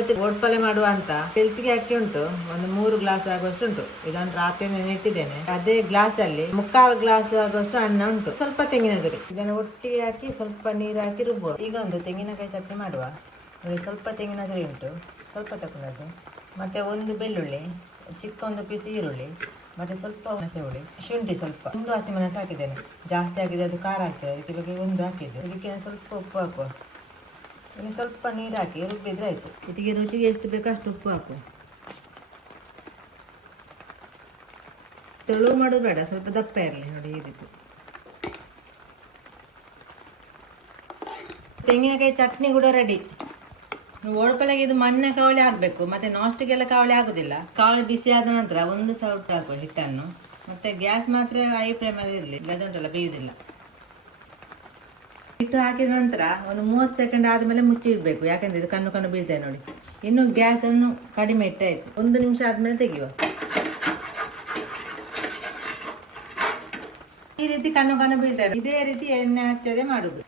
ಇವತ್ತು ಓಟ್ಪಲ್ಲೆ ಮಾಡುವ ಅಂತ ಬೆಳ್ತಿಗೆ ಅಕ್ಕಿ ಉಂಟು, ಒಂದು 3 ಗ್ಲಾಸ್ ಆಗುವಷ್ಟು ಉಂಟು. ಇದನ್ನು ರಾತ್ರಿ ನೆನೆಟ್ಟಿದ್ದೇನೆ. ಅದೇ ಗ್ಲಾಸ್ ಅಲ್ಲಿ 3/4 ಗ್ಲಾಸ್ ಆಗುವಷ್ಟು ಅನ್ನ ಉಂಟು, ಸ್ವಲ್ಪ ತೆಂಗಿನ ತುರಿ. ಇದನ್ನು ಒಟ್ಟಿಗೆ ಹಾಕಿ ಸ್ವಲ್ಪ ನೀರು ಹಾಕಿ ರುಬ್ಬುವ. ಈಗ ಒಂದು ತೆಂಗಿನಕಾಯಿ ಚಟ್ನಿ ಮಾಡುವ. ನೋಡಿ, ಸ್ವಲ್ಪ ತೆಂಗಿನ ತುರಿ ಉಂಟು, ಸ್ವಲ್ಪ ತಗೊಂಡದ್ದು. ಮತ್ತೆ ಒಂದು ಬೆಳ್ಳುಳ್ಳಿ, ಚಿಕ್ಕ ಒಂದು ಪೀಸ್ ಈರುಳ್ಳಿ, ಮತ್ತೆ ಸ್ವಲ್ಪ ಹುಣಸೆ ಹುಳಿ, ಶುಂಠಿ, ಸ್ವಲ್ಪ ಒಂದು ಹಸಿಮೆಣಸು ಹಾಕಿದ್ದೇನೆ. ಜಾಸ್ತಿ ಹಾಕಿದ್ರೆ ಅದು ಖಾರ ಆಗ್ತದೆ, ಅದಕ್ಕೆ ಬಗ್ಗೆ ಒಂದು ಹಾಕಿದ್ದು. ಇದಕ್ಕೆ ಸ್ವಲ್ಪ ಉಪ್ಪು ಹಾಕುವ. ಇನ್ನು ಸ್ವಲ್ಪ ನೀರು ಹಾಕಿ ರುಬ್ಬಿದ್ರೆ ಆಯ್ತು. ಇದಕ್ಕೆ ರುಚಿಗೆ ಎಷ್ಟು ಬೇಕೋ ಅಷ್ಟು ಉಪ್ಪು ಹಾಕು. ತೆಳು ಮಾಡೋದು ಬೇಡ, ಸ್ವಲ್ಪ ದಪ್ಪ ಇರಲಿ. ನೋಡಿ, ಈ ರೀತಿ ತೆಂಗಿನಕಾಯಿ ಚಟ್ನಿ ಕೂಡ ರೆಡಿ. ಓಡ್ಪಲೆಗೆ ಇದು ಮಣ್ಣಿನ ಕಾವಲಿ ಆಗಬೇಕು, ಮತ್ತೆ ನಾಸ್ಟಿಗೆಲ್ಲ ಕಾವಲಿ ಆಗೋದಿಲ್ಲ. ಕಾವಲಿ ಬಿಸಿ ಆದ ನಂತರ ಒಂದು ಸೌಟ್ ಹಾಕುವ ಹಿಟ್ಟನ್ನು. ಮತ್ತೆ ಗ್ಯಾಸ್ ಮಾತ್ರ ಹೈ ಫ್ಲೇಮಲ್ಲಿ ಇರಲಿ, ಇಲ್ಲದುಂಟಲ್ಲ ಬೇಯುವುದಿಲ್ಲ. ಹಿಟ್ಟು ಹಾಕಿದ ನಂತರ ಒಂದು 30 ಸೆಕೆಂಡ್ ಆದಮೇಲೆ ಮುಚ್ಚಿ ಇಡಬೇಕು, ಯಾಕಂದ್ರೆ ಇದು ಕಣ್ಣು ಕಣ್ಣು ಬೀಳ್ತದೆ. ನೋಡಿ, ಇನ್ನು ಗ್ಯಾಸನ್ನು ಕಡಿಮೆ ಇಟ್ಟಾಯ್ತು. 1 ನಿಮಿಷ ಆದಮೇಲೆ ತೆಗೆಯುವ. ಈ ರೀತಿ ಕಣ್ಣು ಕಣ್ಣು ಬೀಳ್ತಾರೆ. ಇದೇ ರೀತಿ ಎಣ್ಣೆ ಹಚ್ಚದೆ ಮಾಡುದು.